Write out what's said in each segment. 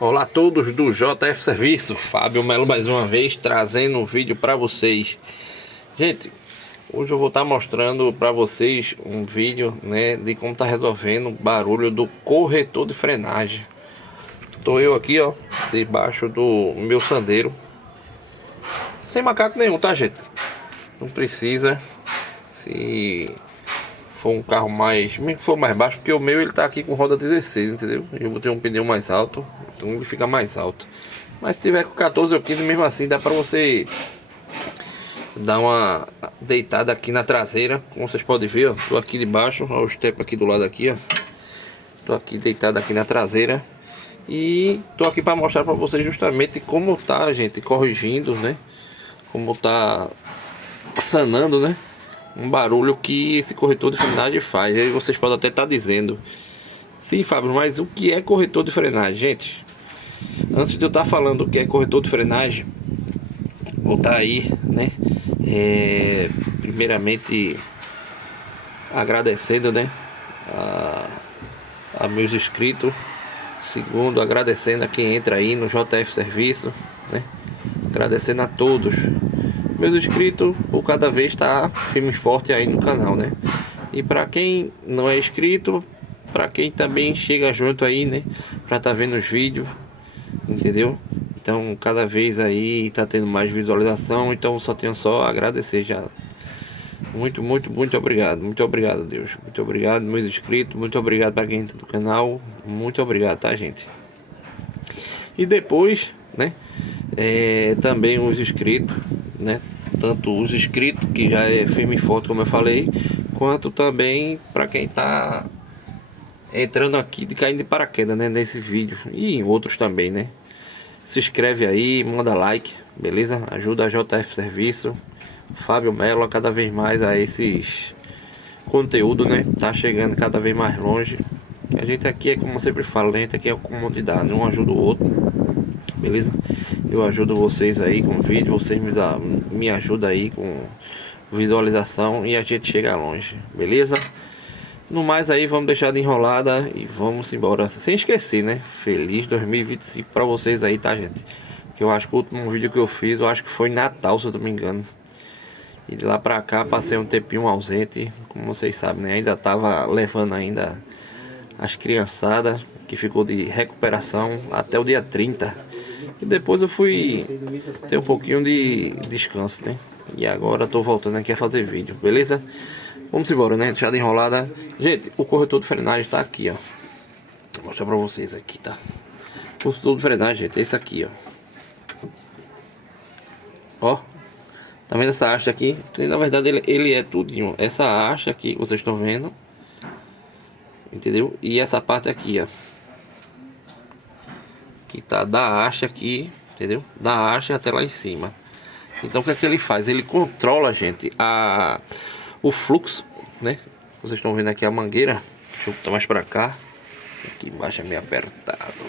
Olá a todos do JF Serviço, Fábio Melo mais uma vez trazendo um vídeo para vocês. Gente, hoje eu vou estar mostrando para vocês um vídeo, né, de como tá resolvendo o barulho do corretor de frenagem. Tô eu aqui, ó, debaixo do meu sandeiro, sem macaco nenhum, tá, gente? Não precisa. Se for um carro mais, mesmo que for mais baixo, porque o meu ele tá aqui com roda 16, entendeu? Eu botei um pneu mais alto, então ele fica mais alto. Mas se tiver com 14 ou 15, mesmo assim dá pra você dar uma deitada aqui na traseira, como vocês podem ver, ó. Tô aqui debaixo, ó, o step aqui do lado aqui, ó. Tô aqui deitado aqui na traseira e tô aqui para mostrar para vocês justamente como tá, gente, corrigindo, né? Como tá sanando, né? Um barulho que esse corretor de frenagem faz. Aí vocês podem até estar dizendo: sim, Fábio, mas o que é corretor de frenagem? Gente, antes de eu estar falando o que é corretor de frenagem, vou estar aí, né? Primeiramente agradecendo, né, a meus inscritos. Segundo, agradecendo a quem entra aí no JF Serviço, né? Agradecendo a todos meus inscritos por cada vez estar firme e forte aí no canal, né? E para quem não é inscrito, para quem também chega junto aí, né, para estar vendo os vídeos, entendeu? Então cada vez aí tá tendo mais visualização, então só tenho só a agradecer já. Muito obrigado, Deus. Muito obrigado, meus inscritos. Muito obrigado para quem entra do canal. Muito obrigado, tá, gente? E depois, né, também os inscritos, né? Tanto os inscritos, que já é firme e forte, como eu falei, quanto também para quem tá entrando aqui de caindo de paraquedas, né, nesse vídeo e em outros também, né? Se inscreve aí, manda like, beleza? Ajuda a JF Serviço, Fábio Melo, a cada vez mais a esses conteúdo, né? Tá chegando cada vez mais longe. A gente aqui é, como eu sempre falo, a gente aqui é a comunidade, um ajuda o outro, beleza? Eu ajudo vocês aí com vídeo, vocês me ajudam aí com visualização e a gente chega longe, beleza? No mais aí, vamos deixar de enrolada e vamos embora. Sem esquecer, né? Feliz 2025 pra vocês aí, tá, gente? Que eu acho que o último vídeo que eu fiz, eu acho que foi Natal, se eu não me engano. E de lá pra cá, passei um tempinho ausente. Como vocês sabem, né? Ainda tava levando ainda as criançadas, que ficou de recuperação até o dia 30. E depois eu fui ter um pouquinho de descanso, né? E agora tô voltando aqui a fazer vídeo, beleza? Vamos embora, né? Deixar de enrolada. Gente, o corretor de frenagem tá aqui, ó. Vou mostrar pra vocês aqui, tá? O corretor de frenagem, gente, é esse aqui, ó. Ó. Tá vendo essa haste aqui? Na verdade, ele é tudinho. Essa haste aqui que vocês estão vendo. Entendeu? E essa parte aqui, ó. Que tá da haste aqui, entendeu? Da haste até lá em cima. Então o que é que ele faz? Ele controla, gente, o fluxo, né? Vocês estão vendo aqui a mangueira. Deixa eu botar mais pra cá. Aqui embaixo é meio apertado.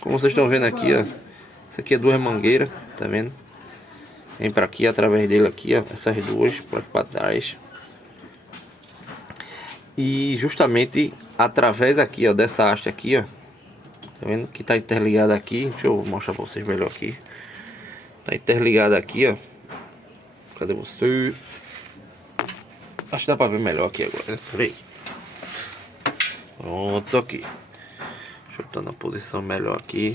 Como vocês estão vendo aqui, ó. Isso aqui é duas mangueiras, tá vendo? Vem pra aqui, através dele aqui, ó. Essas duas, pra aqui pra trás. E justamente através aqui, ó, dessa haste aqui, ó. Tá vendo? Que tá interligada aqui. Deixa eu mostrar pra vocês melhor aqui. Tá interligada aqui, ó. Cadê você? Acho que dá pra ver melhor aqui agora, né? Peraí. Pronto, aqui. Deixa eu estar na posição melhor aqui,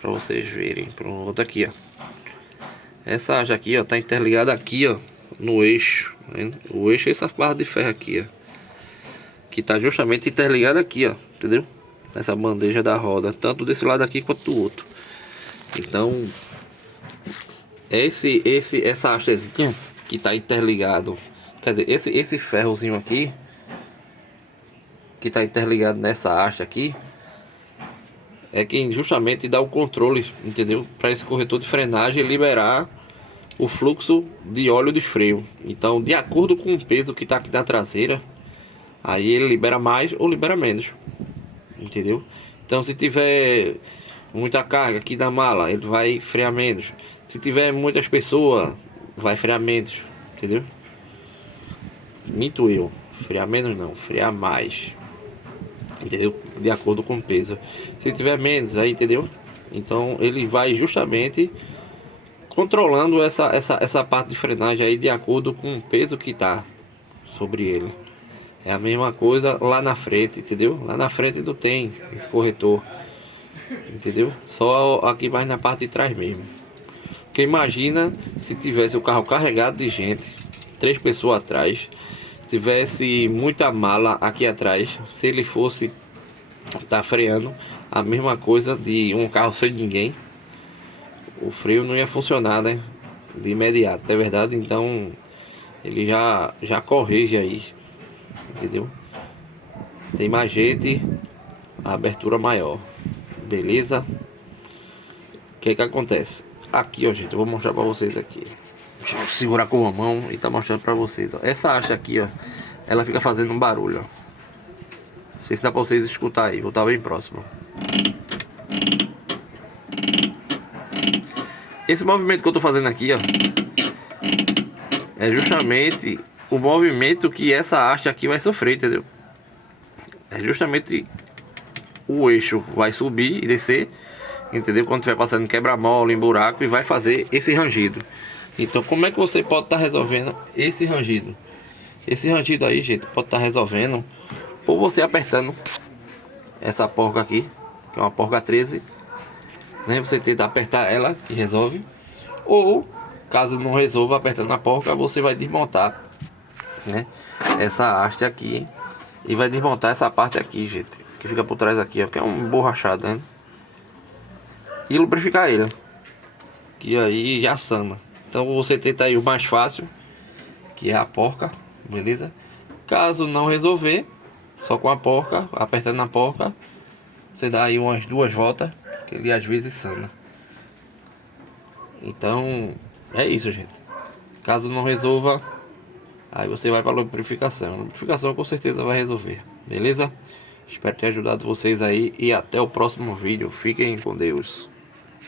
pra vocês verem. Pronto, aqui, ó. Essa haste aqui, ó, tá interligada aqui, ó, no eixo, tá vendo? O eixo é essas barras de ferro aqui, ó, que tá justamente interligada aqui, ó, entendeu? Essa bandeja da roda, tanto desse lado aqui quanto do outro. Então, essa hastezinha que tá interligado, quer dizer, esse ferrozinho aqui que tá interligado nessa haste aqui é quem justamente dá o controle, entendeu? Para esse corretor de frenagem liberar o fluxo de óleo de freio. Então, de acordo com o peso que tá aqui na traseira, aí ele libera mais ou libera menos, entendeu? Então, se tiver muita carga aqui na mala, ele vai frear menos. Se tiver muitas pessoas, vai frear menos, entendeu? Minto eu, frear menos não, frear mais. entendeu? De acordo com o peso. Se tiver menos, aí, entendeu? Então ele vai justamente controlando essa parte de frenagem aí de acordo com o peso que tá sobre ele. É a mesma coisa lá na frente, entendeu? Lá na frente não tem esse corretor, entendeu? Só aqui mais na parte de trás mesmo. Porque imagina se tivesse o carro carregado de gente, 3 pessoas atrás, tivesse muita mala aqui atrás, se ele fosse tá freando, a mesma coisa de um carro sem ninguém, o freio não ia funcionar, né? De imediato, é verdade? Então ele já corrige aí, entendeu? Tem mais gente, a abertura maior, beleza? O que acontece? Aqui, ó, gente, eu vou mostrar pra vocês aqui. Deixa eu segurar com a mão e tá mostrando pra vocês, ó. Essa haste aqui, ó, ela fica fazendo um barulho, ó. Não sei se dá pra vocês escutar aí, vou estar bem próximo. Esse movimento que eu tô fazendo aqui, ó, é justamente o movimento que essa haste aqui vai sofrer, entendeu? É justamente o eixo vai subir e descer, entendeu? Quando estiver passando em quebra-mola, em buraco, e vai fazer esse rangido. Então, como é que você pode estar resolvendo esse rangido? Esse rangido aí, gente, pode estar resolvendo por você apertando essa porca aqui, que é uma porca 13, né? Você tenta apertar ela, que resolve. Ou, caso não resolva apertando a porca, você vai desmontar, né, essa haste aqui e vai desmontar essa parte aqui, gente, que fica por trás aqui, ó, que é um borrachado, né? E lubrificar ele, que aí já sana. Então você tenta aí o mais fácil, que é a porca, beleza? Caso não resolver, só com a porca, apertando na porca, você dá aí umas 2 voltas, que ele às vezes sana. Então é isso, gente. Caso não resolva, aí você vai para a lubrificação. A lubrificação com certeza vai resolver, beleza? Espero ter ajudado vocês aí e até o próximo vídeo. Fiquem com Deus.